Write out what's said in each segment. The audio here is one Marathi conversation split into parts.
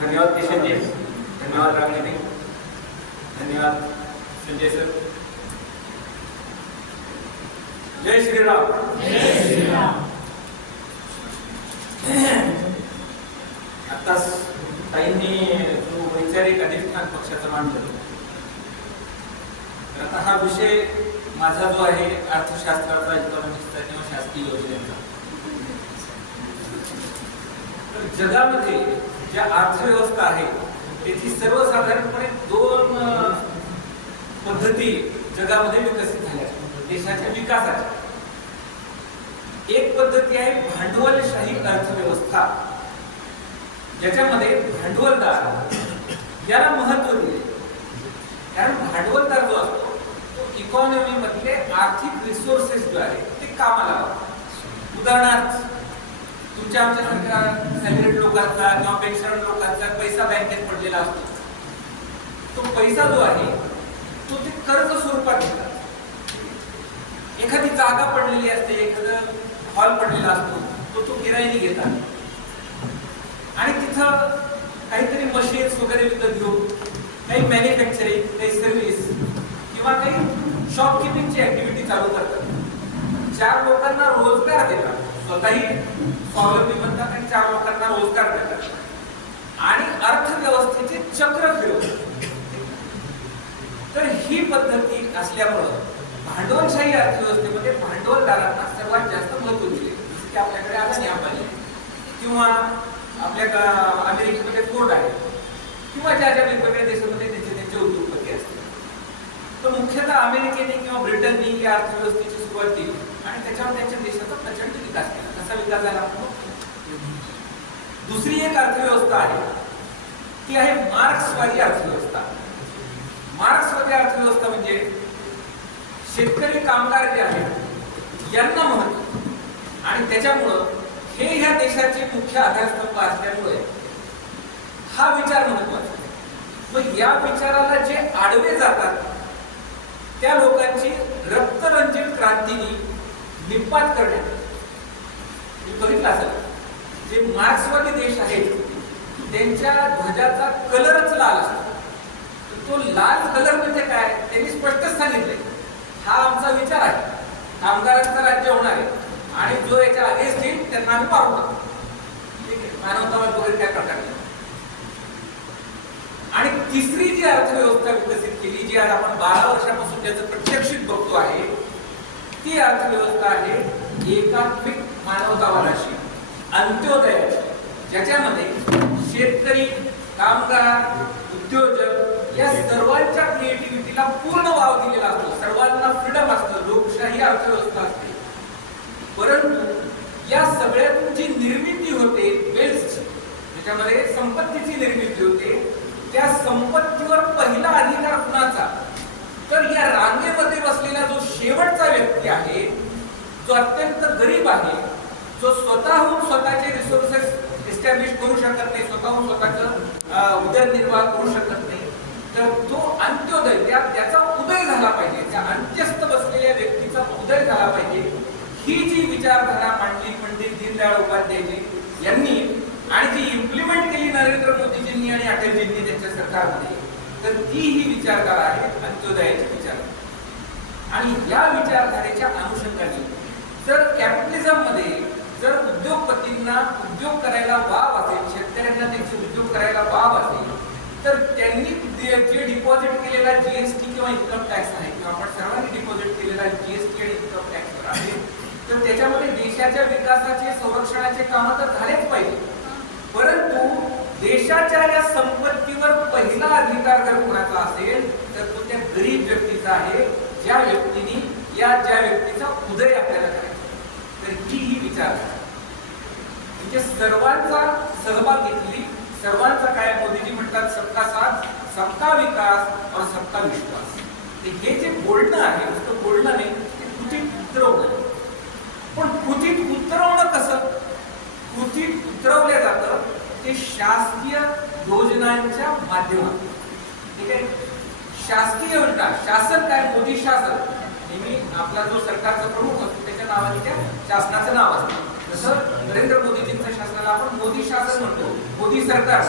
धन्यवाद किशन जी, धन्यवाद रामजी, धन्यवाद संजय सर। जय श्रीराम। जय श्रीराम। आताच ताईंनी जो वैचारिक अधिष्ठान पक्षाचा मांडलं, तर आता हा विषय माझा जो आहे अर्थशास्त्राचा, इकॉनॉमिक्सचा किंवा शासकीय योजनेचा, तर जगामध्ये ज्या अर्थव्यवस्था आहे त्याची सर्वसाधारणपणे दोन पद्धती जगामध्ये विकसित झाल्या देशाच्या विकासाच्या। एक पद्धती आहे भांडवलशाही अर्थव्यवस्था, ज्याच्यामध्ये भांडवलदार याला महत्त्व दिले, कारण भांडवलदार जो असतो तो इकॉनॉमी मधले आर्थिक रिसोर्सेस जो आहे ते कामाला लावतो। उदाहरणार्थ तुमच्या आमच्यासारख्या सॅलरीड लोकांचा किंवा पेन्शन लोकांचा पैसा बँकेत पडलेला असतो, तो पैसा जो आहे तो ते कर्ज स्वरूपात घेतात। एखादी जागा पडलेली असते, एखादं हॉल पडलेला असतो, तो किरायाने घेतात आणि तिथं काहीतरी मशीन्स वगैरे विकत घेऊन काही मॅन्युफॅक्चरिंग, काही सर्व्हिस किंवा काही शॉपकीपिंगची ऍक्टिव्हिटी चालू करतात। 4 लोकांना रोजगार देतात, स्वतःही स्वावलंबी बनतात आणि 4 लोकांना रोजगार देतात आणि अर्थव्यवस्थेचे चक्र फिरवतात। तर ही पद्धती असल्यामुळं भांडवलशाही अर्थव्यवस्थेमध्ये भांडवलदारांना सर्वात जास्त महत्त्व दिले। जसे की आपल्याकडे अदानी अंबानी किंवा आपल्या अमेरिकेमध्ये फोर्ड आहे किंवा ज्या वेगवेगळ्या देशामध्ये त्यांचे उद्योगपती असतात। तर मुख्यतः अमेरिकेने किंवा ब्रिटनने या अर्थव्यवस्थेची सुरुवात केली आणि त्याच्यावर त्यांच्या देशाचा प्रचंड विकास केला। कसा विकास झाला? दुसरी एक अर्थव्यवस्था आहे ती आहे मार्क्सवादी अर्थव्यवस्था। मार्क्सवादी अर्थव्यवस्था म्हणजे शेतकरी कामगार जे आहेत यांना महत्त्व आणि त्याच्यामुळं हे ह्या देशाचे मुख्य आधारस्तंभ असल्यामुळे हा विचार महत्त्वाचा आहे। मग या विचाराला जे आडवे जातात त्या लोकांची रक्तरंजित क्रांतीने निपात करण्यात बघितलं असेल, जे मार्क्सवादी देश आहेत त्यांच्या ध्वजाचा कलरच लाल असतो। तो लाल कलर म्हणजे काय त्यांनी स्पष्ट सांगितलंय, हा आमचा विचार आहे, कामगारांचं राज्य होणार आहे आणि जो याच्या अगेन्स्ट येईल त्यांना आम्ही मारू टाकू। ठीक आहे, मानवतावाद वगैरे काय प्रकार नाही। आणि तिसरी जी अर्थव्यवस्था विकसित केली, जी आज आपण 12 वर्षापासून ज्याचं प्रत्यक्षित बघतो आहे, ती अर्थव्यवस्था आहे एकात्मिक मानवतावादाची, अंत्योदयाची, ज्याच्यामध्ये शेतकरी, कामगार, उद्योजक या सर्वांच्या क्रिएटिव्हिटीला पूर्ण वाव दिलेला असतो, सर्वांना फ्रीडम असतं, लोकशाही अर्थव्यवस्था असते। परंतु या सगळ्यातून जी निर्मिती होते वेल्थची, त्याच्यामध्ये संपत्तीची निर्मिती होते, त्या संपत्तीवर पहिला अधिकार कुणाचा? तर या रांगेमध्ये बसलेला जो शेवटचा व्यक्ती आहे, जो अत्यंत गरीब आहे, जो स्वतःहून स्वतःचे रिसोर्सेस एस्टॅब्लिश करू शकत नाही, स्वतःहून स्वतःचं उदरनिर्वाह करू शकत नाही, तर तो अंत्योदय, त्याचा उदय झाला पाहिजे, त्या अंत्यस्थ बसलेल्या व्यक्तीचा उदय झाला पाहिजे, ही जी विचारधारा मांडली पंडित दीनदयाळ उपाध्यायजी यांनी आणि जी इम्प्लिमेंट केली नरेंद्र मोदीजींनी आणि अटलजींनी त्यांच्या सरकारमध्ये, तर ती ही विचारधारा आहे अंत्योदयाची विचारधारा। आणि या विचारधारेच्या अनुषंगाने जर कॅपिटलिझम मध्ये जर उद्योगपतींना उद्योग करायला वाव असेल, शेतकऱ्यांना त्यांचे उद्योग करायला वाव असेल, तर त्यांनी जे डिपॉझिट केलेला जीएसटी किंवा इन्कम टॅक्स आहे, किंवा आपण सर्वांनी डिपॉझिट केलेला जीएसटी आणि इन्कम टॅक्स आहे, तर त्याच्यामध्ये देशाच्या विकासाचे, संरक्षणाचे कामं तर झालेच पाहिजे। परंतु देशाच्या या संपत्तीवर पहिला अधिकार जर कोणाचा असेल तर तो त्या गरीब व्यक्तीचा आहे, ज्या व्यक्तीचा उदय आपल्याला करायचा। तर ही विचार म्हणजे सर्वांचा सहभाग घेतली, सर्वांचा काय मोदीजी म्हणतात सबका साथ, सबका विकास और सबका विश्वास। हे जे बोलणं आहे नुसतं बोलणं नाही, ते कृतीत उतरवणं। पण कृतीत उतरवणं कसं? कृतीत उतरवलं जातं ते शासकीय योजनांच्या माध्यमातून। ठीक आहे, शासकीय योजना, शासन काय, मोदी शासन, नेहमी आपला जो सरकारचा प्रमुख असतो त्याच्या नावाने त्या शासनाचं नाव असतं। जसं नरेंद्र मोदीजींच्या शासनाला आपण मोदी शासन म्हणतो, मोदी सरकार।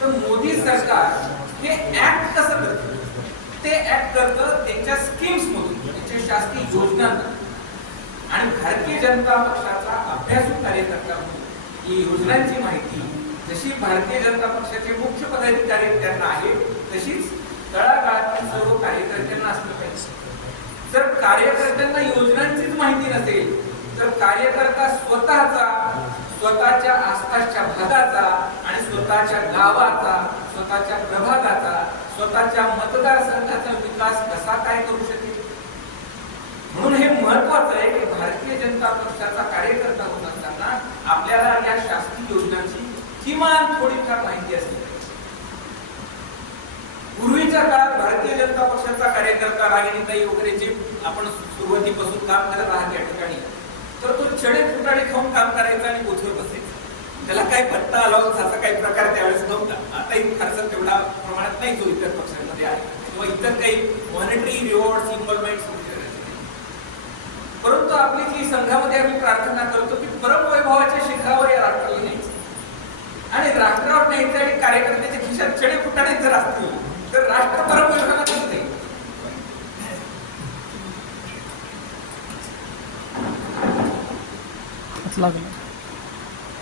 तर मोदी सरकार हे ऍक्ट कसं करतं? ते ऍक्ट करतं त्यांच्या स्कीम्स मधून, त्यांच्या शासकीय योजनांना. आणि भारतीय जनता पक्षाचा अभ्यासू कार्यकर्ता म्हणून ही योजनांची माहिती जशी भारतीय जनता पक्षाचे मुख्य पदाधिकारी त्यांना आहे, तशीच तळागाळातील सर्व कार्यकर्त्यांना असलं पाहिजे. जर कार्यकर्त्यांना योजनांचीच माहिती नसेल तर कार्यकर्ता स्वतःच्या आसपासच्या भागाचा आणि स्वतःच्या गावाचा, स्वतःच्या प्रभागाचा, स्वतःच्या मतदारसंघाचा विकास कसा काय करू शकेल? म्हणून हे महत्वाचं आहे की भारतीय जनता पक्षाचा कार्यकर्ता होत असताना आपल्याला या शासकीय योजनांची किमान थोडीफार माहिती असते. पूर्वीच्या काळात भारतीय जनता पक्षाचा कार्यकर्ता रागिणीताई वगैरे जे आपण सुरुवातीपासून काम करत आहात या ठिकाणी, तर तो चणे फुटाणे खाऊन काम करायचा आणि बोथवर बसायचा. त्याला काही भत्ता अलाउन्स असा काही प्रकार त्यावेळेस नव्हता. आताही फारसा तेवढा प्रमाणात नाही जो इतर पक्षांमध्ये आहे, किंवा इतर काही मॉनिटरी रिवॉर्ड्स इन्व्हॉल्वमेंट्स वगैरे. परंतु आपली जी संघामध्ये आम्ही प्रार्थना करतो की परमवैभवाच्या शिखरावर या राष्ट्राला न्यायचं, आणि राष्ट्रावर न्यायचं आणि कार्यकर्त्याच्या खिशात चणे फुटाणे जर असतील तर राष्ट्र परमवैभवाला कसं नाही?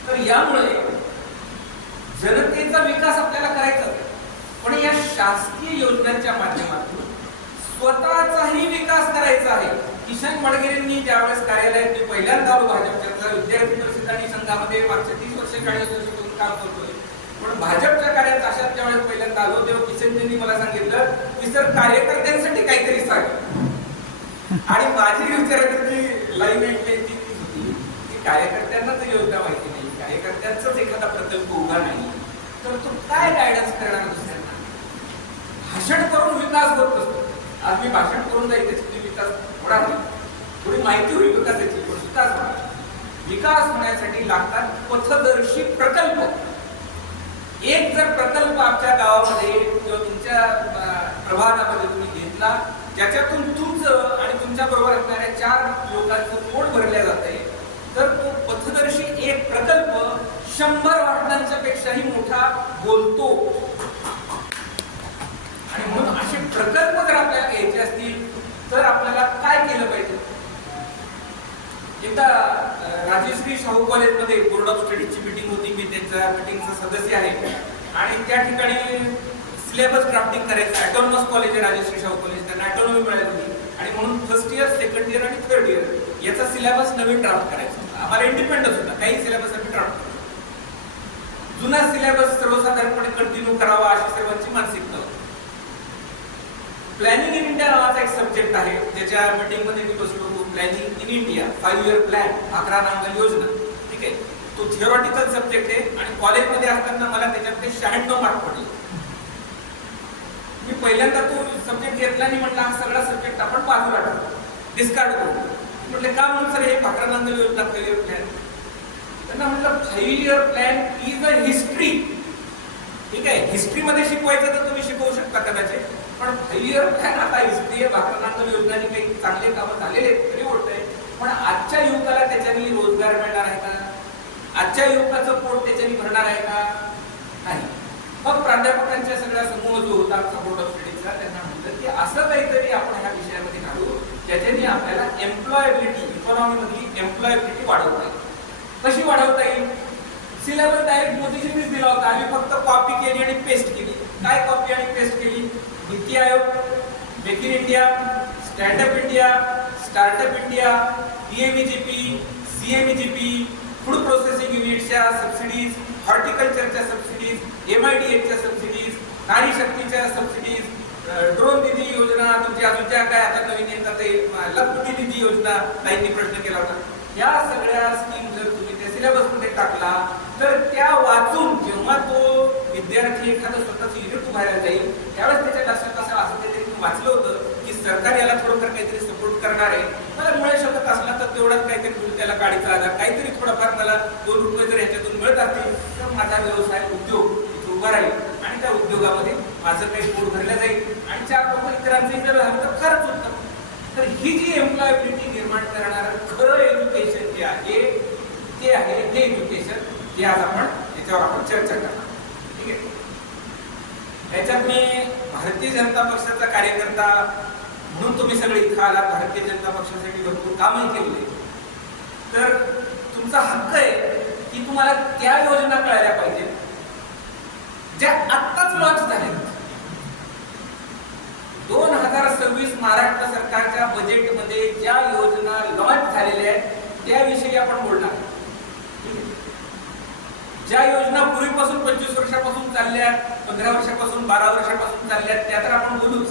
तर यामुळे जनतेचा विकास आपल्याला करायचा आहे, पण या शासकीय योजनांच्या माध्यमातून स्वतःचाही विकास करायचा आहे. किशन मडगिरेंनी ज्यावेळेस कार्यालयात मी पहिल्यांदा आलो भाजपच्या विद्यार्थी परिषद आणि संघामध्ये मागच्या 30 वर्ष 40 वर्षापासून काम करतोय, पण भाजपच्या कार्यात अशात ज्यावेळेस पहिल्यांदा आलो तेव्हा किशनजींनी मला सांगितलं की सर कार्यकर्त्यांसाठी काहीतरी सांगा. आणि माझी विचाराची लाईन ऐकण्याची होती की कार्यकर्त्यांनाच योजना माहिती नाही, कार्यकर्त्यांचाच एखादा प्रकल्प उभा नाही, तर तो काय गायडन्स करणार दुसऱ्यांना? भाषण करून विकास होत असतो. आज मी भाषण करून जाईल त्याची विकास होणार नाही, थोडी माहिती होईल विकासाची, पण विकास होणार. विकास होण्यासाठी लागतात पथदर्शी प्रकल्प. एक जर प्रकल्प आपल्या गावामध्ये किंवा तुमच्या प्रभागामध्ये तुम्ही घेतला, ज्याच्यातून तुमचं आणि तुमच्या बरोबर असणाऱ्या 4 लोकांचं पोट भरल्या जाते, तर तो पथदर्शी एक प्रकल्प 100 वाटणांच्या पेक्षाही मोठा बोलतो. आणि म्हणून असे प्रकल्प जर आपल्याला घ्यायचे असतील तर आपल्याला काय केलं पाहिजे? एकदा राजश्री शाहू कॉलेजमध्ये बोर्ड ऑफ स्टडीजची मीटिंग होती. मी त्यांच्या मीटिंगचा सदस्य आहे आणि त्या ठिकाणी सिलेबस ड्राफ्टिंग करायचं. ऑटोनॉमस कॉलेज आहे राजश्री शाहू कॉलेज, त्यांना ऑटोनॉमी मिळाली होती आणि म्हणून फर्स्ट इयर, सेकंड इयर आणि थर्ड इयर याचा सिलेबस नवीन ड्राफ्ट करायचा होता. आम्हाला इंडिपेंडन्स होता, काही सिलेबस आम्ही ड्राफ्ट करतो. जुना सिलेबस सर्वसाधारणपणे कंटिन्यू करावा अशी सर्वांची मानसिकता होती. प्लॅनिंग इन इंडिया नावाचा एक सब्जेक्ट आहे, त्याच्या मीटिंग मध्ये मी बसलो होतो. Planning in India 5 year plan, 11 Nangal योजना. ठीक आहे, तो थिओरॉटिकल सब्जेक्ट आहे आणि कॉलेजमध्ये असताना मला त्याच्यामध्ये 96 मार्क पडले. मी पहिल्यांदा तो सब्जेक्ट घेतला आणि म्हटलं हा सगळा सब्जेक्ट आपण बाजूला टाकू, डिस्कार्ड करू. म्हटलं का? म्हणून सर हे 11 नांगल योजना 5 इयर प्लॅन. त्यांना म्हटलं 5 year plan is a history. ठीक आहे, हिस्ट्री मध्ये शिकवायचं तर तुम्ही शिकवू शकता कदाचित, पण 5 इयर प्लॅन आता हिस्ट्री आहे. 11 नांगल योजनांनी काही चांगले कामं झालेले तरी होतंय, पण आजच्या युवकाला त्याच्यानी रोजगार मिळणार आहे का? आजच्या युवकाचं पोट त्याच्यानी भरणार आहे का? नाही. मग प्राध्यापकांच्या सगळ्या समूह जो होता आमचा बोर्ड ऑफ स्टडीजचा, त्यांना म्हटलं की असं काहीतरी आपण ह्या विषयामध्ये घालू ज्याच्यानी आपल्याला एम्प्लॉयबिलिटी, इकॉनॉमी मधली एम्प्लॉयबिलिटी वाढवता येईल. कशी वाढवता येईल? सिलेबस डायरेक्ट मोदीजींनीच दिला होता, आम्ही फक्त कॉपी केली आणि पेस्ट केली. काय कॉपी आणि पेस्ट केली? NITI Aayog, make in India, stand up India, startup India, PMEGP, CMEGP, food processing युनिटच्या सबसिडीज, हॉर्टिकल्चरच्या सबसिडीज, MIDHच्या सबसिडीज, नारी शक्तीच्या सबसिडीज, ड्रोन दीदी योजना, तुमची अजून ज्या काय आता नवीन येतात ते लखपती दीदी योजना, ताईंनी प्रश्न केला होता. या सगळ्या स्कीम जर तुम्ही त्या सिलेबस मध्ये टाकला तर त्या वाचून जेव्हा तो विद्यार्थी एखादं स्वतःचं युनिट उभारायला जाईल त्यावेळेस त्याच्या लक्षात असं काहीतरी वाचलं होतं की सरकार याला थोडंफार काहीतरी सपोर्ट करणार आहे. मला मिळू शकत असला तर तेवढाच काहीतरी त्याला गाडीचा आधार, काहीतरी थोडाफार मला 2 रुपये जर ह्याच्यातून मिळत असतील तर माझा व्यवसाय उद्योग इथे उभा राहील आणि त्या उद्योगामध्ये माझं काही पोट भरलं जाईल आणि 4 लोक इतरांचंही जर झालं तर फारच उत्तम. तर ही जी एम्प्लॉयबिलिटी निर्माण करणारं खरं एज्युकेशन जे आहे ते आहे हे एज्युकेशन, जे आज आपण याच्यावर आपण चर्चा करणार. ठीक आहे. याच्यात मी भारतीय जनता पक्षाचा कार्यकर्ता म्हणून तुम्ही सगळे इथं आलात, भारतीय जनता पक्षासाठी भरपूर कामही केले, तर तुमचा हक्क आहे की तुम्हाला त्या योजना कळायला पाहिजे ज्या आत्ताच लॉन्च झाल्या. 2026 महाराष्ट्र सरकारच्या बजेटमध्ये ज्या योजना लॉन्च झालेल्या आहेत त्याविषयी आपण बोलणार. ज्या योजना पूर्वीपासून 25 वर्षापासून चालल्या, 15 वर्षापासून, 12 वर्षापासून चालल्या, त्या तर आपण बोलूच.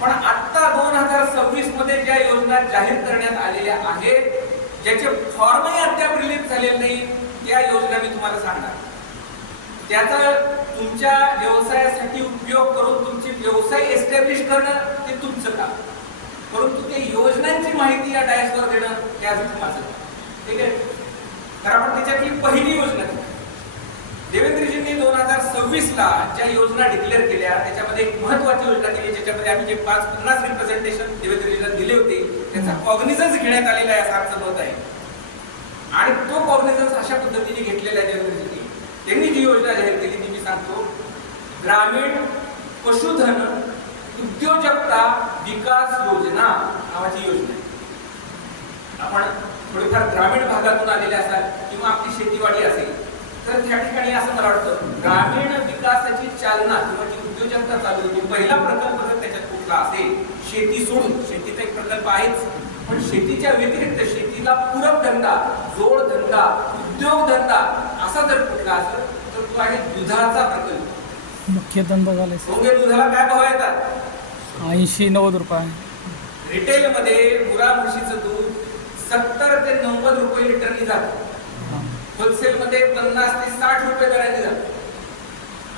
पण आता 2026 मध्ये ज्या योजना जाहीर करण्यात आलेल्या आहेत, ज्याचे फॉर्मही अद्याप रिलीज झालेले नाही, त्या योजना मी तुम्हाला सांगणार. त्याचा तुमच्या व्यवसायासाठी उपयोग करून तुमचे व्यवसाय एस्टॅब्लिश करणं ते तुमचं काम, परंतु ते योजनांची माहिती या डायसवर देणं हे अजून माझं. ठीक आहे. तर आपण त्याच्यातली पहिली योजना देवेंद्रजींनी 2026 ला ज्या योजना डिक्लेअर केल्या त्याच्यामध्ये एक महत्वाची योजना केली, ज्याच्यामध्ये आम्ही जे 50 रिप्रेझेंटेशन देवेंद्रजींना दिले होते त्याचा कॉग्निझन्स घेण्यात आलेला आहे असं आमचं मत आहे. आणि तो कॉग्निझन्स अशा पद्धतीने घेतलेला आहे देवेंद्रजींनी. त्यांनी जी योजना जाहीर केली ती मी सांगतो. ग्रामीण पशुधन उद्योजकता विकास योजना नावाची योजना आहे. आपण थोडीफार ग्रामीण भागातून आलेले असाल किंवा आपली शेतीवाडी असेल तर त्या ठिकाणी असं मला वाटतं ग्रामीण विकासाची चालना किंवा जी उद्योजकता चालू होती, पहिला प्रकल्प जर त्याच्यात कुठला असेल, शेती सोडून, शेतीचा एक प्रकल्प आहेच, पण शेतीच्या व्यतिरिक्त शेतीला पूरक धंदा, जोडधंदा, उद्योगधंदा असा जर कुठला असेल तर तो आहे दुधाचा प्रकल्प. मुख्य धंदा झाला. दुधाला काय भाव येतात? 80-90 रुपये. रिटेलमध्ये गुरा म्हशीचं दूध 70 ते 90 रुपये लिटरनी जातं. होलसेलमध्ये 50 ते 60 रुपये दराने जातं.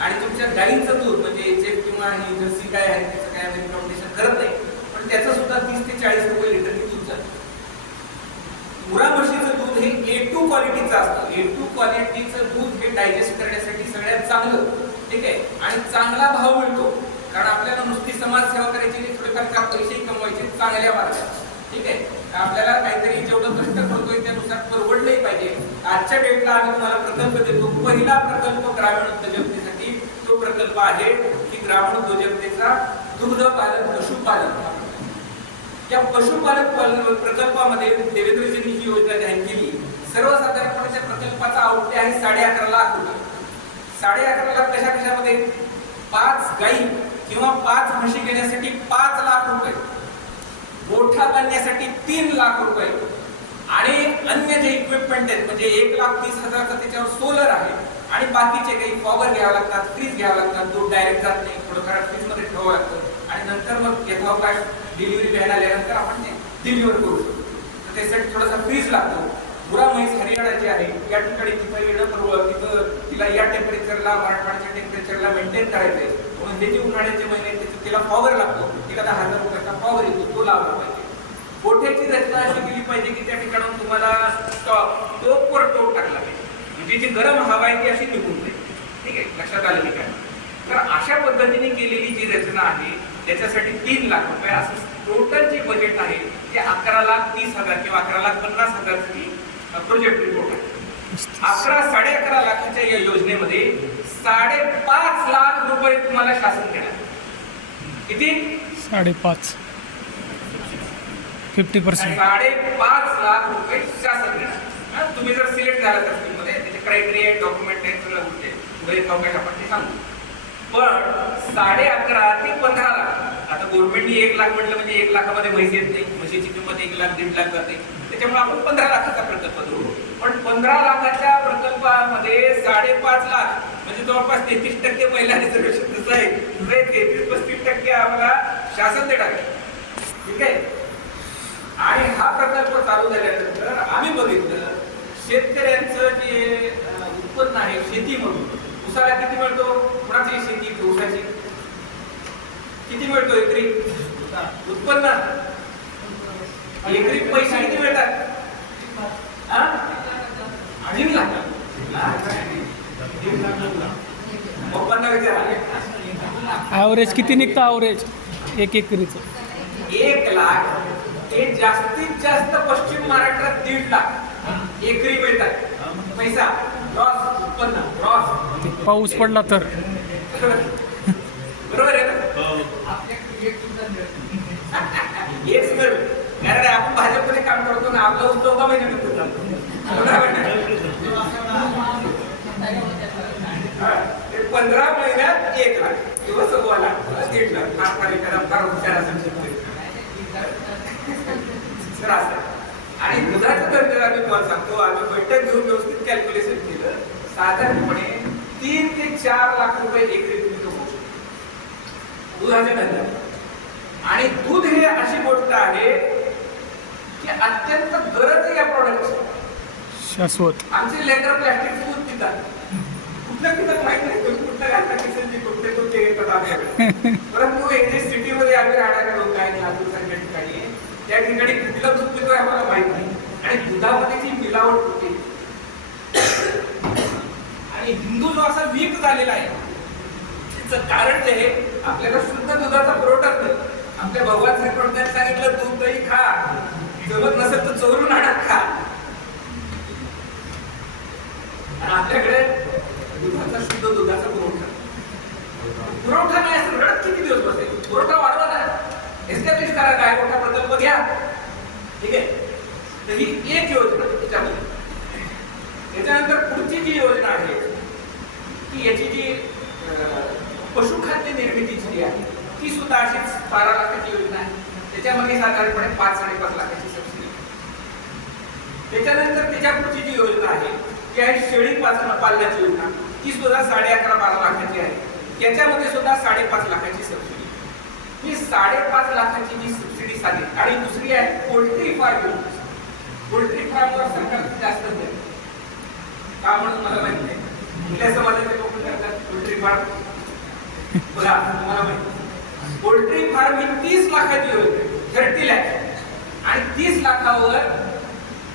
आणि तुमच्या गाईचं दूध म्हणजे जे किंवा ही जर्सी गाय आहे त्याचं काय आम्ही रिकमेंडेशन करत नाही, पण त्याचं सुद्धा 30 ते 40 रुपये लिटरनी दूध जातं. गुरा म्हशीचं दूध हे A2 क्वालिटीचं असतं. A2 क्वालिटीचं दूध हे डायजेस्ट करण्यासाठी सगळ्यात चांगलं. ठीक आहे. आणि चांगला भाव मिळतो, कारण आपल्याला नुसती समाजसेवा करायची नाही, थोडेफार 4 पैसेही कमवायचे चांगल्या मार्गात. ठीक आहे. आपल्याला काहीतरी जेवढं कष्ट करतोय त्यानुसार परवडलंही पाहिजे. आजच्या डेटला आम्ही तुम्हाला प्रकल्प देतो. पहिला प्रकल्प ग्रामीण उद्योजकतेसाठी तो प्रकल्प आहे की ग्रामीण उद्योजकतेचा दुग्धपालन पशुपालन. या पशुपालन प्रकल्पामध्ये देवेंद्रजींनी ही योजना जाहीर केली. सर्वसाधारणपणे त्या प्रकल्पाचा आउटले आहे 11.5 लाख रुपये. 11.5 लाख कशा कशामध्ये? 5 गाई किंवा 5 म्हशी घेण्यासाठी 5 लाख रुपये, गोठा बांधण्यासाठी 3 लाख रुपये आणि अन्य जे इक्विपमेंट आहेत म्हणजे 1,30,000चा त्याच्यावर सोलर आहे आणि बाकीचे काही पॉवर घ्यावं लागतात, फ्रीज घ्यावं लागतात, दूध डायरेक्ट जात नाही, थोडंफार फ्रीजमध्ये ठेवावं लागतं आणि नंतर मग यथावकाश डिलिव्हरी व्हायला आल्यानंतर आपण ते डिलिव्हर करू शकतो. तर त्यासाठी थोडासा फ्रीज लागतो. गुरा म्हैस हरियाणाची आहे, या ठिकाणी तिथं येणं तिथं तिला या टेम्परेचरला, मराठवाड्याच्या टेम्परेचरला मेंटेन करायचं आहे. म्हणून हे जे उन्हाळ्याचे महिने आहेत तिला पॉवर लागतो. तिला 10,000 रुपयाचा पॉवर येतो, तो लावला पाहिजे. गोठ्याची रचना अशी केली पाहिजे की त्या ठिकाणी तुम्हाला टोपवर टोप टाकला पाहिजे, म्हणजे जी गरम हवा आहे ती अशी निघून जाईल. ठीक आहे, लक्षात आलं की काय? तर अशा पद्धतीने केलेली जी रचना आहे त्याच्यासाठी 3 लाख रुपये असं टोटल जे बजेट आहे ते 11,30,000 किंवा 11,50,000ची प्रोजेक्ट रिपोर्ट आहे. 11.5 लाखाच्या या योजनेमध्ये 5.5 लाख रुपये तुम्हाला शासन देणार. किती? 5.5. 50%. 5.5 लाख रुपये शासन देणार. तुम्ही जर सिलेक्ट झाला तर स्कीममध्ये त्याचे क्रायटेरिया, डॉक्युमेंट आहेत, सगळं गोष्टी पुढे अवकाश आपण ते सांगू. पण 11.5 ते 15 लाख. आता गव्हर्नमेंटने 1 लाख म्हटलं म्हणजे 1 लाखामध्ये म्हैस येत नाही, म्हशीची किंमत 1 लाख 1.5 लाख जाते, त्याच्यामुळे आपण 15 लाखाचा प्रकल्प धरू. पण 15 लाखाच्या प्रकल्पामध्ये 5.5 लाख म्हणजे जवळपास 33% महिला रिझर्वेशन जसं आहे 33-35% आम्हाला शासन देणार आहे. ठीक आहे. आणि हा प्रकल्प चालू झाल्यानंतर आम्ही बघितलं शेतकऱ्यांचं जे उत्पन्न आहे शेतीमधून, उसाला किती मिळतो? कुणाची शेती ऊसाची किती मिळतो एकरी उत्पन्न? एकरी पैसे किती मिळतात? 3 लाख. पप्पांना विचारा ॲव्हरेज किती निघतं? ॲव्हरेज 1 एकरीचं 1 लाख. ते जास्तीत जास्त पश्चिम महाराष्ट्रात 1.5 लाख एकरी मिळतात पैसा. क्रॉस उत्पन्न क्रॉस पाऊस पडला तर बरं आपण भाजपमध्ये काम करतो ना, आपला ऊस 14 महिने विकतो जातो. 14 महिन्यात 1 लाख किंवा 1.25 लाख 1.5 लाख फार एखादा फार हुशार असेल तर असं. आणि दुधाचं दर जर आम्ही तुम्हाला सांगतो, आम्ही बैठक घेऊन व्यवस्थित कॅल्क्युलेशन केलं, साधारणपणे 3 ते 4 लाख रुपये एकरी तुम्ही कमवू शकता दुधाच्या धंद्यात. आणि दूध हे अशी गोष्ट आहे की अत्यंत गरज आहे या प्रॉडक्टची. शाश्वत. आमचे लेकर प्लॅस्टिकचं दूध पितात, कुठलं पितात माहित नाही, कुठलं घालतात किसन कुठले तुमचे येतात आपल्याकडे. परंतु हे जे सिटीमध्ये आम्ही राहणारे लोक आहेत, लातूर सारख्या ठिकाणी, त्या ठिकाणी कुठलं दूध पितोय आम्हाला माहित नाही. आणि दुधामध्ये जी मिलावट होते आणि हिंदू जो असा वीक झालेला आहे, त्याचं कारण ते आपल्याला शुद्ध दुधाचा पुरवठाच नाही. आपल्या भगवान श्रीकृष्णाने सांगितलं दूध दही खा, जमत नसेल तर चोरून आणत खा. आणि आपल्याकडे दुधाचा शुद्ध दुधाचा पुरवठा नाही. असं रडत किती दिवस बसेल? पुरवठा वाढवा ना, एस्टॅब्लिश करा, काय मोठा प्रकल्प घ्या. ठीक आहे, तर ही एक योजना त्याच्यामध्ये. त्याच्यानंतर पुढची जी योजना आहे की याची जी पशुखाद्य निर्मितीची जी आहे ती सुद्धा अशीच 12 लाखाची योजना आहे. त्याच्यामध्ये साधारणपणे 5-5.5 लाखाची सबसिडी. त्याच्यानंतर त्याच्या पुढची जी योजना आहे ती आहे शेळी पालनाची योजना, ती सुद्धा 11.5-12 लाखाची आहे. त्याच्यामध्ये सुद्धा 5.5 लाखाची सबसिडी. ही 5.5 लाखाची जी सबसिडी साधी. आणि दुसरी आहे पोल्ट्री फार्म योजना. पोल्ट्री फार्मवर सरकार जास्त देते का म्हणून मला माहित नाही. कुठल्या समाजाचे लोक करतात पोल्ट्री फार्म? बघा तुम्हाला माहिती, पोल्ट्री फार्म ही 30 लाखाची योजना, 30 लाख. आणि 30 लाखावर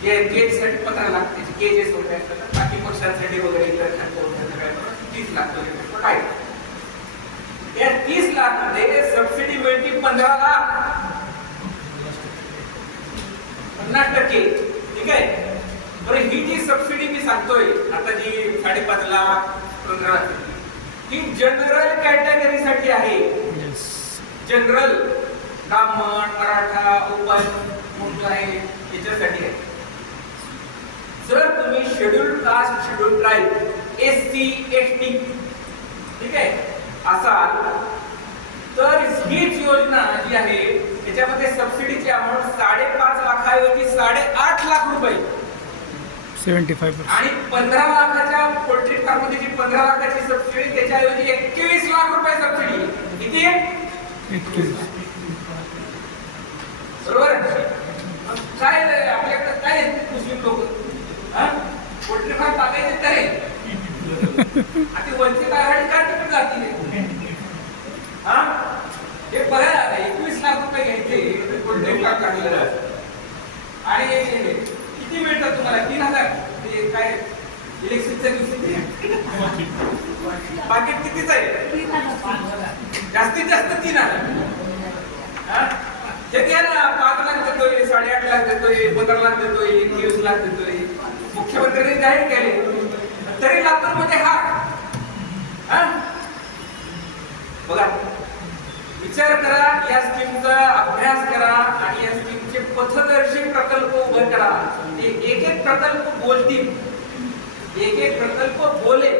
केजसाठी 15 लाख त्याचे केजेस वगैरे असतात, बाकी पक्ष्यांसाठी वगैरे इतर खाद्य वगैरे सगळ्या 30 लाख वगैरे काय. या 30 लाख मध्ये सबसिडी मिळते 15 लाख, 50%. ठीक आहे. बरं, ही जी सबसिडी मी सांगतोय आता, जी 5.5 लाख 15 लाख, ही जनरल कॅटेगरीसाठी आहे. जनरल ब्राह्मण, मराठा, ओबन, मुस्लिम याच्यासाठी आहे. जर तुम्ही scheduled caste, scheduled tribe, SC, ST, ठीक आहे, असाल तर हीच योजना जी आहे त्याच्यामध्ये सबसिडीची अमाऊंट 5.5 लाखाऐवजी 8.5 लाख रुपये 75%. आणि 15 लाखाच्या पोल्ट्री फार्म मध्ये जी 15 लाखाची सबसिडी त्याच्याऐवजी 21 लाख रुपये सबसिडी. किती आहे? 21. बरोबर. काय आपल्याकडे काय मुस्लिम लोक पोल्ट्री फार्म टाकायचे तर आता वंचित आघाडी का तिकडे जातील? हे बघा, 21 लाख रुपये घ्यायचे पोल्ट्री फार्म टाकलेलं आणि किती मिळतात तुम्हाला? 3,000. ते काय इलेक्शनच्या दिवशी पाकिट कितीच आहे? जास्तीत जास्त 3,000. जे घ्या ना, 5 लाख देतोय, 8.5 लाख देतोय, 15 लाख देतोय, 21 लाख देतोय. मुख्यमंत्र्यांनी जाहीर केले तरी लातूरमध्ये बघा, विचार करा, या स्कीमचा अभ्यास करा आणि या स्कीमचे पथदर्शी प्रकल्प उभे करा. एक प्रकल्प बोलतील, एक प्रकल्प बोले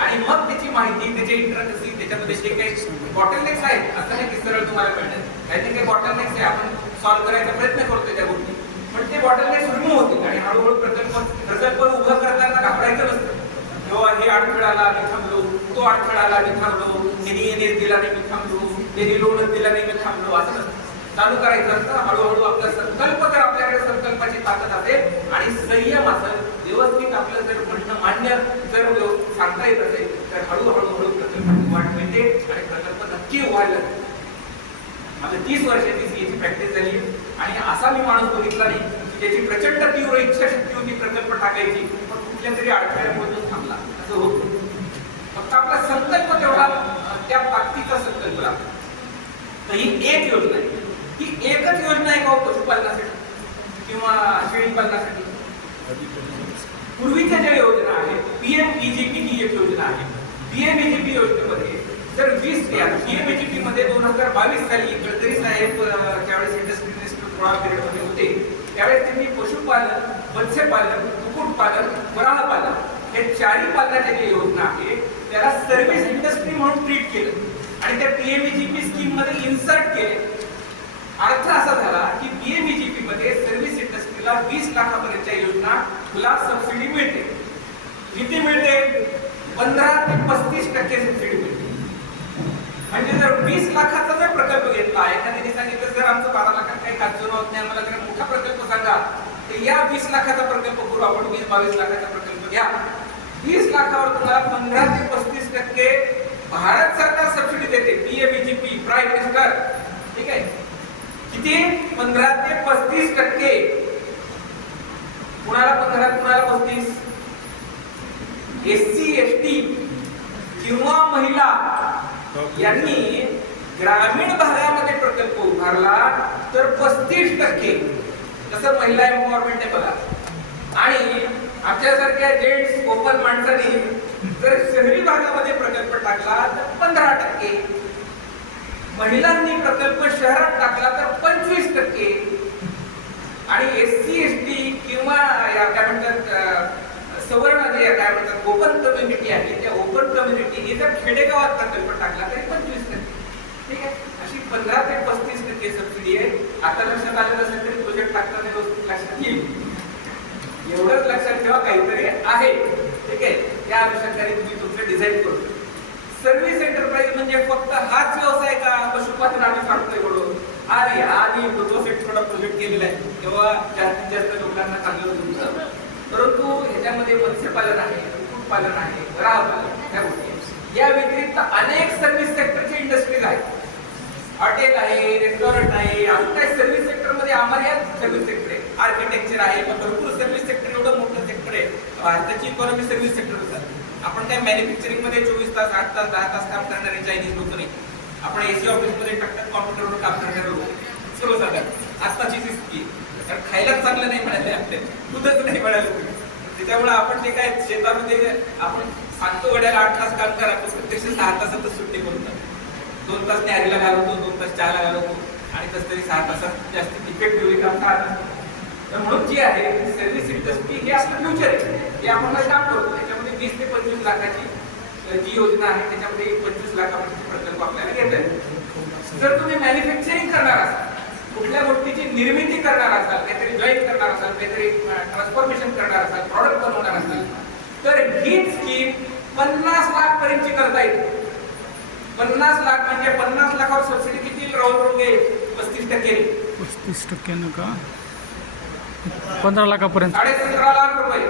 आणि मग त्याची माहिती, त्याचे इंटरकसी, त्याच्यामध्ये जे काही बॉटलनेक्स आहेत, असं नाही की सरळ तुम्हाला कळतं. काही बॉटलनेक्स आहे, आपण सॉल्व्ह करायचा प्रयत्न करतोय त्या गोष्टी, पण ते बॉटलनेक्स रिमूव्ह होतील आणि हळूहळू प्रकल्प उभं करताना घाबरायचं नसतं. किंवा हे अडथळाला मी थांबलो, तो अडथळाला मी थांबलो, त्यांनी NS दिला नाही मी थांबलो, त्यांनी लोनच दिला नाही मी थांबलो, असं नसतं. चालू करायचं असतं. हळूहळू आपला संकल्प, जर आपल्याकडे संकल्पाची ताकद असेल आणि संयम असेल, व्यवस्थित आपलं जर म्हणणं मान्य जर सांगता येत असेल, तर हळूहळू प्रकल्पाची वाट मिळते आणि प्रकल्प नक्की व्हायला. माझं 30 वर्षाची याची प्रॅक्टिस झाली आणि असा मी माणूस बघितला नाही की ज्याची प्रचंड तीव्र इच्छाशक्ती होती प्रकल्प टाकायची, पण कुठल्या तरी अडथळ्यामधून थांबला. असं होत फक्त आपला संकल्प तेवढा, त्या ताकदीचा संकल्प लागतो. तर ही एक योजना आहे. ही एकच योजना आहे का पशुपालनासाठी किंवा शेळी पालनासाठी? पूर्वीच्या ज्या योजना आहेत, PMEGP ही एक योजना आहे. PMEGP योजनेमध्ये जर 20 PMEGP मध्ये 2022 साली गडकरी साहेब ज्यावेळेस इंडस्ट्रियल मिनिस्टर थोडा पिरियडमध्ये होते त्यावेळेस त्यांनी पशुपालन, मत्स्यपालन, कुक्कुटपालन, वराहपालन हे चारही पालनाच्या जी योजना आहे त्याला सर्व्हिस इंडस्ट्री म्हणून ट्रीट केलं आणि त्या पीएमईजीपी स्कीम मध्ये इन्सर्ट केले. अर्थ असा झाला की पीएमईजीपी मध्ये सर्व्हिस इंडस्ट्रीला 20 लाखापर्यंतच्या योजना तुला सबसिडी मिळते. किती मिळते? 15 ते 35% सबसिडी मिळते. म्हणजे जर 20 लाखाचा जर प्रकल्प घेतला, एखाद्याने सांगितलं जर आमचं 12 लाखात काही काचून होत नाही, आम्हाला जर मोठा प्रकल्प सांगा, तर या 20 लाखाचा प्रकल्प करू आपण. 20-22 लाखाचा प्रकल्प घ्या. 20 लाखावर तुम्हाला 15 ते 35% भारत सरकार सबसिडी देते. पीएमईजीपी, प्राईम मिनिस्टर, ठीक आहे. किती? 15 ते 35%. कुणाला 15, कुणाला 35? एससी, एसटी किंवा महिला यांनी ग्रामीण भागामध्ये प्रकल्प उभारला तर 35%. कसं महिला एम्पॉवरमेंट आहे बघा. आणि आमच्यासारख्या जेंट्स ओपन माणसांनी जर शहरी भागामध्ये प्रकल्प टाकला तर 15%. महिलांनी प्रकल्प शहरात टाकला तर 25%. आणि एससी, एसटी किंवा या काय म्हणतात सवर्ण जे काय म्हणतात ओपन कम्युनिटी आहे, त्या ओपन कम्युनिटीने जर खेडेगावात प्रकल्प टाकला तरी 25%. ठीक आहे. अशी 15 ते 35% सबसिडी आहे. आता लक्षात आलं नसेल तरी प्रोजेक्ट टाकताना व्यवस्थित लक्षात येईल. एवढंच लक्षात ठेवा काहीतरी आहे. ठीक आहे. त्या अनुषंगाने तुम्ही तुमचं डिझाईन करू. सर्व्हिस एंटरप्राइज म्हणजे फक्त हाच व्यवसाय का? पशुपालन आम्ही काढतोय म्हणून अरे आम्ही थोडा प्रोजेक्ट केलेला आहे तेव्हा जास्तीत जास्त लोकांना चांगलं होतं. परंतु ह्याच्यामध्ये मत्स्यपालन आहे, कुक्कुटपालन आहे, वराहपालन ह्या गोष्टी. या व्यतिरिक्त अनेक सर्व्हिस सेक्टरची इंडस्ट्रीज आहेत. हॉटेल आहे, रेस्टॉरंट आहे, अजून काही सर्व्हिस सेक्टर मध्ये आम्हाला सर्व्हिस सेक्टर आहे. आर्किटेक्चर आहे, भरपूर सर्व्हिस सेक्टर एवढं मोठं सेक्टर आहे. भारताची इकॉनॉमी सर्व्हिस सेक्टर. आपण काय मॅन्युफॅक्चरिंग मध्ये 24 तास, 8 तास, 10 तास काम करणारे चायनीज लोक नाही. आपण एसी ऑफिस मध्ये टाकतात, कॉम्प्युटरवर काम करणारे लोक सर्वसाधारण. आत्ताची स्थिती कारण खायलाच चांगलं नाही मिळाले, आपल्याला दूधच नाही मिळालं. त्याच्यामुळे आपण ते काय शेतामध्ये आपण सांगतो वड्याला 8 तास काम करा, प्रत्यक्ष 6 तासातच सुट्टी करून 2 तास न्यारीला घालवतो, 2 तास चहाला घालवतो आणि कसं तरी 6 तासात जास्त इफेक्टिव्हली काम करत. तर म्हणून जी आहे सर्व्हिस इंडस्ट्री हे आपलं फ्युचर आहे. हे आपण काम करतो. त्याच्यामध्ये 20 ते 25 लाखाची जी योजना आहे त्याच्यामध्ये 25 लाखापर्यंत प्रकल्प आपल्याला घेता येईल. जर तुम्ही मॅन्युफॅक्चरिंग करणार असाल, कुठल्या गोष्टीची निर्मिती करणार असाल, काहीतरी जॉईन करणार असाल, काहीतरी ट्रान्सफॉर्मेशन करणार असाल, प्रॉडक्ट बनवणार असाल, तर ही स्कीम 50 लाख पर्यंतची करता येईल. 50 लाख म्हणजे 50 लाखावर सबसिडी किती राहून घे? 35%. 35% का? 15 लाखापर्यंत 17.5 लाख रुपये.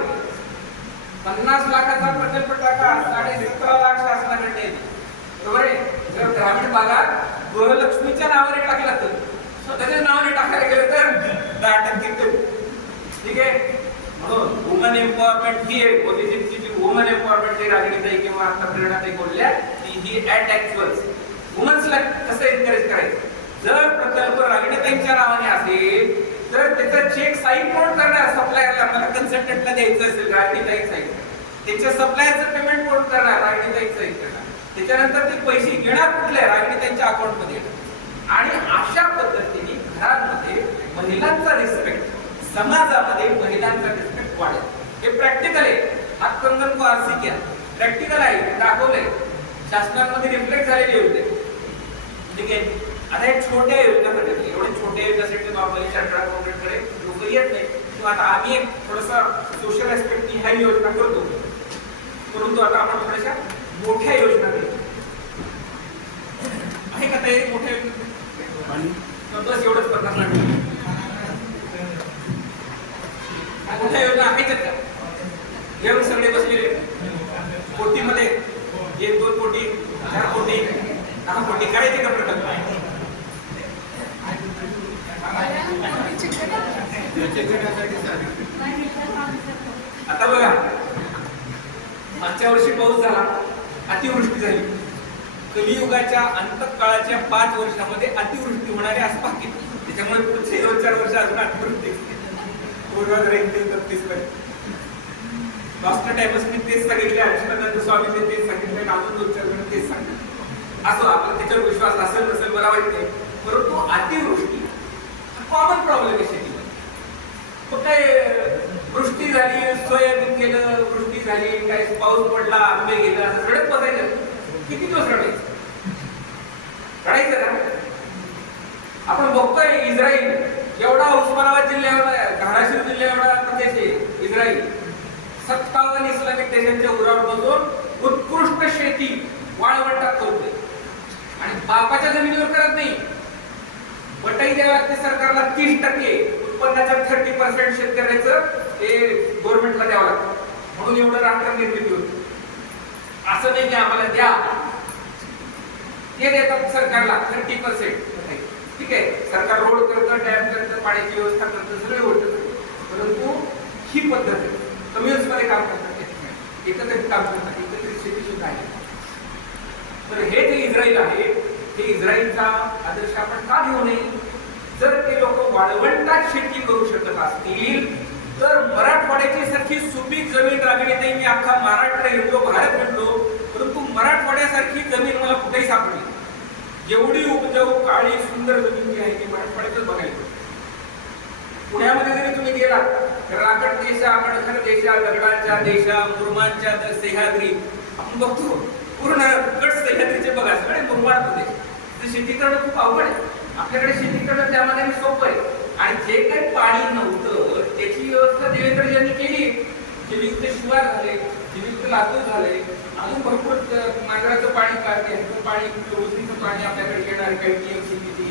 50 लाखाचा प्रकल्प टाका, 17.5 लाख शासनाकडे येईल. बरोबर आहे. जर ग्रामीण भागात गृहलक्ष्मीच्या नावाने टाकला तर, स्वतःच्या नावाने टाकायला गेलं तर 10% कमी. ठीक आहे. म्हणून वुमन एम्पॉवरमेंट ही एक मोदीजींची जी वुमन एम्पॉवरमेंट ही राजनीती किंवा आता प्रेरणाताई बोलल्या ही ऍट ऍक्च्युअल्स वुमन्सला कसं एनकरेज करायचं. जर प्रकल्प राजनीतींच्या नावाने असेल तर त्याचा चेक साईन कोण करणार? सप्लायरला, मला कन्सल्टंटला द्यायचं असेल राजनीताई साईन, त्याच्या सप्लायरचं पेमेंट कोण करणार? राजनीताई साईन करणार. त्याच्यानंतर ते पैसे घेणार कुठल्या? राजनीतांच्या अकाउंटमध्ये. आणि अशा पद्धतीने घरांमध्ये महिलांचा रिस्पेक्ट, समाजामध्ये महिलांचा रिस्पेक्ट वाढेल. हे प्रॅक्टिकल आहे. हातकंगन को आरसी क्या प्रॅक्टिकल आहे, दाखवलंय. शासनामध्ये रिफ्लेक्ट झालेली होते. ठीक आहे. आता हे छोट्या योजनासाठी, एवढे छोट्या योजनेसाठी नॉर्मली चार्टर्ड अकाउंटंटकडे लोक येत नाही. किंवा आता आम्ही एक थोडासा सोशल ऍस्पेक्टनी ह्या योजना करतो, परंतु आता आपण थोड्याशा मोठ्या योजना घेतो. आहे का तयारी मोठ्या योजना? बस एवढंच करणार नाही. मोठ्या योजना आहेत का? घेऊन सगळे बसलेले कोटीमध्ये 1-2 कोटी, 4 कोटी, 10 कोटी काढायचे का प्रकल्प? आता बघा, मागच्या वर्षी पाऊस झाला, अतिवृष्टी झाली. कलियुगाच्या अंतकाळाच्या 5 वर्षामध्ये अतिवृष्टी होणारे असं पाकिट. त्याच्यामुळे पुढचे 2-4 वर्ष अजून अतिवृष्टी. डॉक्टर टाइमसनी तेच सांगितले, अर्चनानंद स्वामींनी तेच सांगितले, अजून 2-4 जण तेच सांगितले. असं आपला त्याच्यावर विश्वास असेल नसेल मला माहित नाही, परंतु अतिवृष्टी कॉमन प्रॉब्लेम आहे शेतीमध्ये. मग काय वृष्टी झाली, सोयाबीन गेलं, वृष्टी झाली, काय पाऊस पडला, आंबे गेलं, असं रडत बसायचं. किती दिवस रडायचं? रडायचं ना. आपण बघतोय इस्राईल एवढा उस्मानाबाद जिल्हा एवढा, धाराशिव जिल्हा एवढा प्रदेश आहे इस्राईल. 57 इस्लामिक देशांच्या उरावर बसून उत्कृष्ट शेती वाळवंटात करतोय आणि बापाच्या जमिनीवर करत नाही. बटाई द्यावं लागते सरकारला 30%, उत्पन्नाच्या 30% शेतकऱ्याचं ते गव्हर्नमेंटला द्यावं लागतं. म्हणून एवढं राष्ट्र निर्मिती होती. असं नाही की आम्हाला द्या, ते देतात सरकारला 30%. ठीक आहे, सरकार रोड करतं, डॅम करतं, पाण्याची व्यवस्था करतं, सगळे गोष्ट करतं. परंतु ही पद्धत आहे. कम्युनिस्ट मध्ये काम करतात, एकत्रित काम करतात, एकत्रित शेती सुद्धा आहे. तर हे जे इस्राईल आहे ते इस्राईलचा आदर्श आपण का घेऊ नये? जर ते लोक वाळवंटात शेती करू शकत असतील तर मराठवाड्याची सारखी सुपीक जमीन लागली नाही. मी अख्खा महाराष्ट्र हिंडलो, भारत हिंडलो, परंतु मराठवाड्यासारखी जमीन मला कुठेही सापडली. जेवढी उपजाऊ काळी सुंदर जमीन जी आहे ती मराठवाड्यातच बघायला. पुण्यामध्ये जरी तुम्ही गेला तर राकड देशा, खडखर देशा, दगडांच्या देशा, मुरमांच्या सह्याद्री आपण बघतो. पूर्ण गट सह्याद्रीचे बघा, सगळे मुरमाड प्रदेश. शेती करणं खूप अवघड आहे. आपल्याकडे शेती करणं त्यामध्ये सोपं आहे. आणि जे काही पाणी नव्हतं त्याची व्यवस्था देवेंद्रजींनी केली. जलयुक्त शिवार झाले, जलयुक्त लातूर झाले, अजून भरपूर नागराचं पाणी काढते, पाणी रोजनीचं पाणी आपल्याकडे येणार, काही टीएमसी किती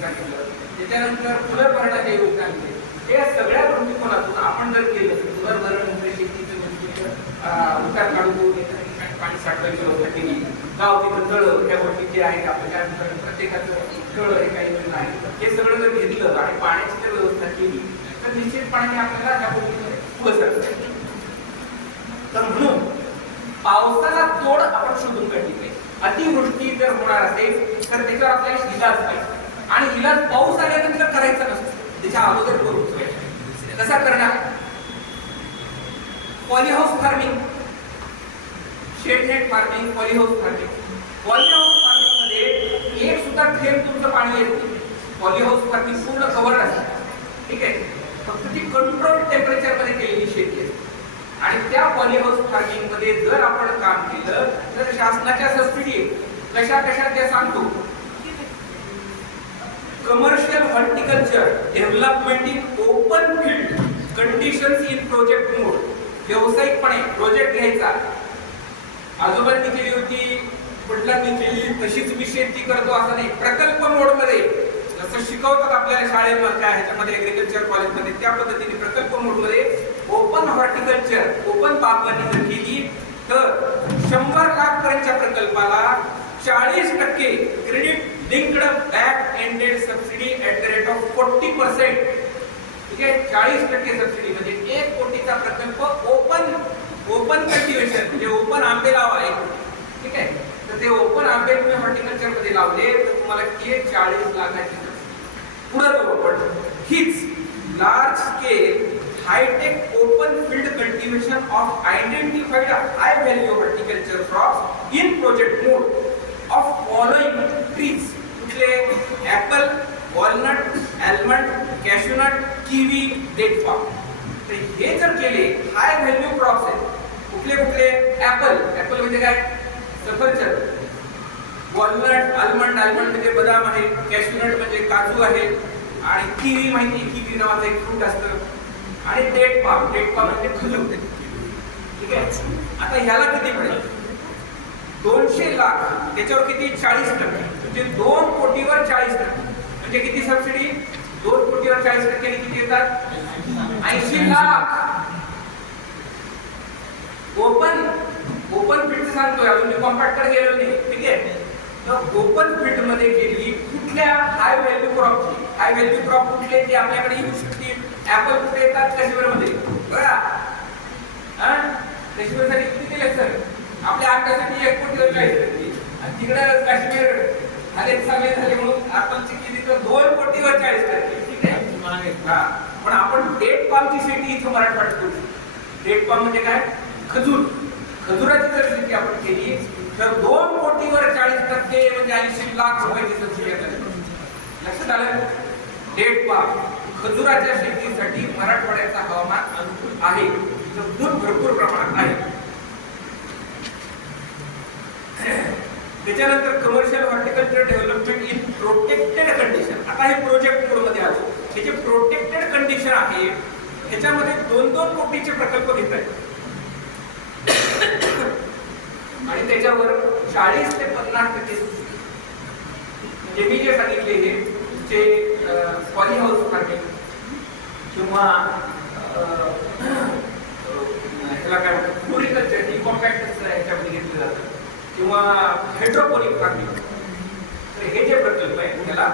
सांगितलं. त्याच्यानंतर पुनर्भरणाच्या योजना आणले. या सगळ्या दृष्टिकोनातून आपण जर केलं तर पुनर्भरण म्हणजे शेतीचं उतार काढून पाणी साठवायची व्यवस्था केली. गाव तिथं तळं ह्या गोष्टी जे आहेत आपल्या प्रत्येकाचं तळं हे काही योजना आहे, हे सगळं जर घेतलं आणि पाण्याची जर व्यवस्था केली तर निश्चितपणे आपल्याला ह्या गोष्टी पुढे सरकत. तर म्हणून पावसाला तोड आपण शोधून काढली पाहिजे. अतिवृष्टी जर होणार असेल तर त्याच्यावर आपल्याला इलाज पाहिजे. आणि इलाज पाऊस आल्यानंतर करायचा नसतो, त्याच्या अगोदर करू. कसा करणार? Polyhouse farming, shade net farming, polyhouse farming. Polyhouse farming मध्ये एक सुद्धा थेंब तुमचं पाणी येत नाही. पॉलीहाऊस फार्मिंग पूर्ण कव्हर असते. ठीक आहे, फक्त ती कंट्रोल टेम्परेचर मध्ये केलेली शेती आहे. आणि त्या पॉलीहाऊस फार्मिंग मध्ये जर आपण काम केलं तर शासनाच्या सबसिडी कशा कशा त्या सांगतो. Commercial horticulture development in open field conditions in project mode. व्यावसायिकपणे प्रोजेक्ट घ्यायचा. आजोबांनी केली होती, वडिलांनी केली, तशीच मी शेती करतो असं नाही. प्रकल्प मोड मध्ये जसं शिकवतात आपल्याला शाळेमध्ये, ह्याच्यामध्ये ऍग्रिकल्चर कॉलेजमध्ये, त्या पद्धतीने प्रकल्प मोड मध्ये ओपन हॉर्टिकल्चर, ओपन बागवानी जर केली तर 100 लाख पर्यंतच्या प्रकल्पाला 40% credit linked back ended subsidy at the rate of 40%. ठीक आहे, 40% सबसिडी म्हणजे 1 कोटीचा प्रकल्प ओपन कल्टिवेशन म्हणजे ओपन आंबे लावा 1 कोटी. ठीक आहे, तर ते ओपन आंबे तुम्ही हॉर्टिकल्चर मध्ये लावले तर तुम्हाला 40 लाखाची पुढे पडतं. हीच large scale high tech open field cultivation of identified high value horticulture crops in project mode of following trees. कुठले? Apple, walnut, almond, cashew nut, kiwi, date palm. तर हे जर केले हाय व्हॅल्यू क्रॉप्स आहेत. कुठले कुठले? ऍपल म्हणजे काय? सफरचंद. वॉलनट, आल्मंड म्हणजे बदाम आहे. कॅशूनट म्हणजे काजू आहे. आणि किवी माहिती, किवी नावाचं एक फ्रूट असतं. आणि डेट पाम म्हणजे खजूर. ठीक आहे, आता ह्याला किती पडेल? 200 लाख. त्याच्यावर किती? 40%. म्हणजे 2 कोटीवर 40%. म्हणजे किती सबसिडी? 2 कोटीवर 40% किती येतात? 80 लाख. ओपन फील्ड सांगतोय, अजून मी कॉम्पॅक्टर गेलो नाही. ठीक आहे, तर ओपन फील्ड मध्ये गेली कुठल्या हाय व्हॅल्यू क्रॉपची. हाय व्हॅल्यू क्रॉप कुठले ते आपल्याकडे येऊ शकतील. ऍपल कुठे येतात? काश्मीरमध्ये. बघा, काश्मीरसाठी किती दिले सर? आपल्या आंब्यासाठी 1 कोटी आणि तिकडे काश्मीर झाले म्हणून ऍपलची केली तर 2 कोटीवर 40%. ठीक आहे, पण आपण डेट पामची शेती इथं मराठवाड्यात करू शकतो. डेट पाम म्हणजे काय? खजूर. खजुराची जर शेती आपण केली तर 2 कोटीवर 40% म्हणजे 80 लाख रुपयाची सबसिडी आहे. लक्षात आलं? डेट पाम, खजुराच्या शेतीसाठी मराठवाड्याचा हवामान अनुकूल आहे. इथं दूध भरपूर प्रमाणात आहे. त्याच्यानंतर commercial horticulture development in protected condition. आता हे प्रोजेक्ट मोडमध्ये आलो. हे जे प्रोटेक्टेड कंडिशन आहे ह्याच्यामध्ये 2-2 कोटीचे प्रकल्प घेत आहेत आणि त्याच्यावर 40 ते 50% जे मी जे सांगितले हे जे पॉली हाऊस फार्मिंग किंवा ह्याला काय म्हणतात फ्लोरिकल्चर, डिकॉम्पॅक्ट ह्याच्यामध्ये घेतलं जातं किंवा हायड्रोपोनिक फार्मिंग. तर हे जे प्रकल्प आहे त्याला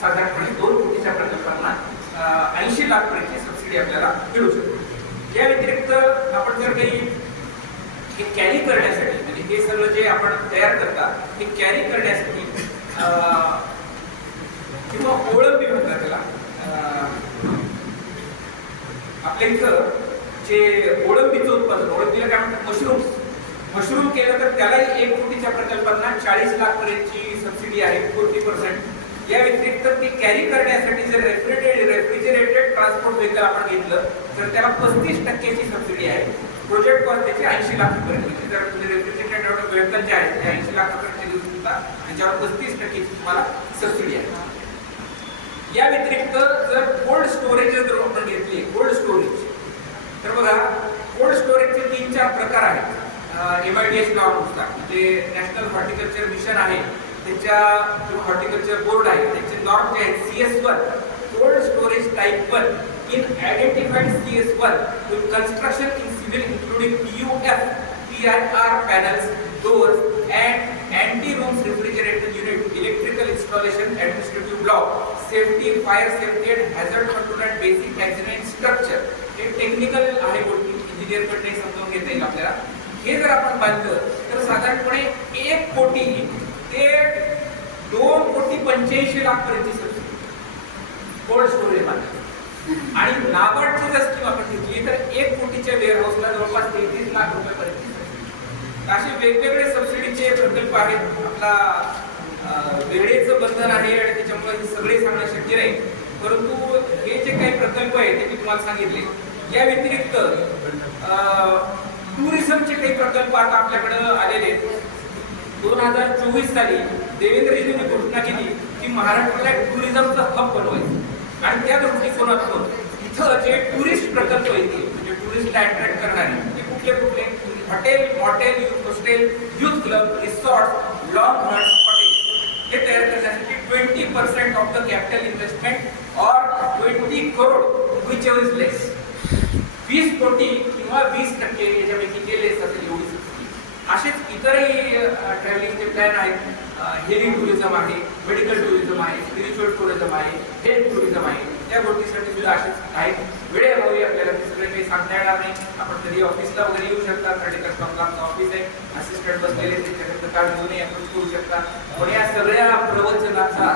साधारणपणे 2 कोटीच्या प्रकल्पांना 80 लाख पर्यंतची सबसिडी आपल्याला मिळू शकते. या व्यतिरिक्त आपण जर काही हे कॅरी करण्यासाठी म्हणजे हे सगळं जे आपण तयार करता हे कॅरी करण्यासाठी किंवा ओळंबी म्हणतात त्याला, आपल्या इथं जे ओळंबीचं उत्पादन, ओळंबीला काय म्हणतात मशरूम केलं तर त्यालाही 1 कोटीच्या प्रकल्पांना 40 लाख पर्यंतची सबसिडी आहे 40%. या व्यतिरिक्त ती कॅरी करण्यासाठी जर रेफ्रिजरेटेड ट्रान्सपोर्ट व्हेकल आपण घेतलं तर त्याला 35% ची सबसिडी आहे. प्रोजेक्ट कॉस्ट त्याची 80 लाख पर्यंत. जर तुम्ही रेफ्रिजरेटेड व्हेकल जे आहे ते 80 लाखापर्यंत घेऊ शकता आणि त्यावर 35% तुम्हाला सबसिडी आहे. या व्यतिरिक्त जर कोल्ड स्टोरेज जर आपण घेतली, कोल्ड स्टोरेज, तर बघा कोल्ड स्टोरेजचे 3-4 प्रकार आहेत. MIDS नॉर्मनुसार म्हणजे नॅशनल हॉर्टिकल्चर मिशन आहे त्याच्या किंवा हॉर्टिकल्चर बोर्ड आहे त्याचे नॉर्म जे आहेत CS1 cold storage type 1 in identified CS1 with construction in civil including PUF, PIR panels, doors and anti-room refrigerated unit, electrical installation, administrative block, safety, fire safety and hazard control and basic engineering structure. हे टेक्निकल आहे गोष्टी इंजिनियर कडे समजून घेता येईल आपल्याला. हे जर आपण बांधलं तर साधारणपणे 1 कोटी ते 2 कोटी 85 लाख पर्यंतची सबसिडी कोल्ड स्टोरेज बांधलं. आणि नाबार्डची जर स्कीम आपण घेतली तर 1 कोटीच्या वेअरहाऊसला जवळपास 33 लाख रुपयापर्यंत. असे वेगवेगळे सबसिडीचे प्रकल्प आहेत. आपला वेळेचं बंधन आहे आणि त्याच्यामुळे हे सगळे सांगणं शक्य नाही, परंतु हे जे काही प्रकल्प आहेत ते मी तुम्हाला सांगितले. या व्यतिरिक्त टुरिझमचे काही प्रकल्प आता आपल्याकडे आलेले आहेत. 2024 साली देवेंद्रजींनी घोषणा केली की महाराष्ट्राला टुरिझमचा हब बनवायचं आणि त्या दृष्टिकोनातून इथं जे टुरिस्ट प्रकल्प येतील म्हणजे टुरिस्टला अट्रॅक्ट करणारे ते कुठले hotel, youth hostel, youth club, resort, long halt hotel हे तयार करण्यासाठी 20% ऑफ द कॅपिटल इन्व्हेस्टमेंट और 20 करोड विच इज लेस. 20 कोटी किंवा 20% याच्यापैकी केले असेल एवढी. असेच इतरही ट्रॅव्हलिंगचे प्लॅन आहेत. हेली टुरिझम आहे, मेडिकल टुरिझम आहे, स्पिरिच्युअल टुरिझम आहे, हेल्थ टुरिझम आहे. त्या गोष्टीसाठी सुद्धा असेच आहेत. वेळेअभावी आपल्याला ते सगळे काही सांगता येणार नाही. आपण कधी ऑफिसला वगैरे येऊ शकता. थर्टिकल स्टॉकला ऑफिस आहे, असिस्टंट बसलेले त्याच्याकडे कार्ड घेऊनही आपण करू शकता. पण या सगळ्या प्रवचनाचा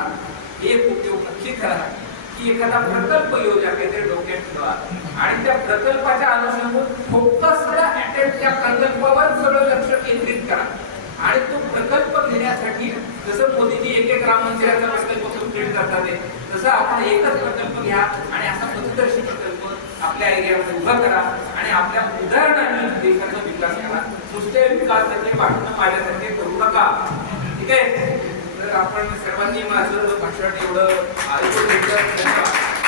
एक उपयोग नक्की करा की एखादा प्रकल्प योजना काहीतरी डोक्यात ठेवा आणि त्या प्रकल्पाच्या अनुषंगाने फोकस्ड अटेम्प्ट त्या प्रकल्पावर सगळं लक्ष केंद्रित करा. आणि तो प्रकल्प घेण्यासाठी जसं मोदीजी एक राम मंदिराचा प्रकल्प कंप्लीट करतात तसं आपण एकच प्रकल्प घ्या आणि असा पथदर्शी प्रकल्प आपल्या एरियामध्ये उभा करा आणि आपल्या उदाहरणाने देशाचा विकास करा. नुसते विकासाचे भाषण माझ्यासारखे करू नका. ठीक आहे. तर आपण सर्वांनी माझं भाषण एवढं ऐकून घेतलं.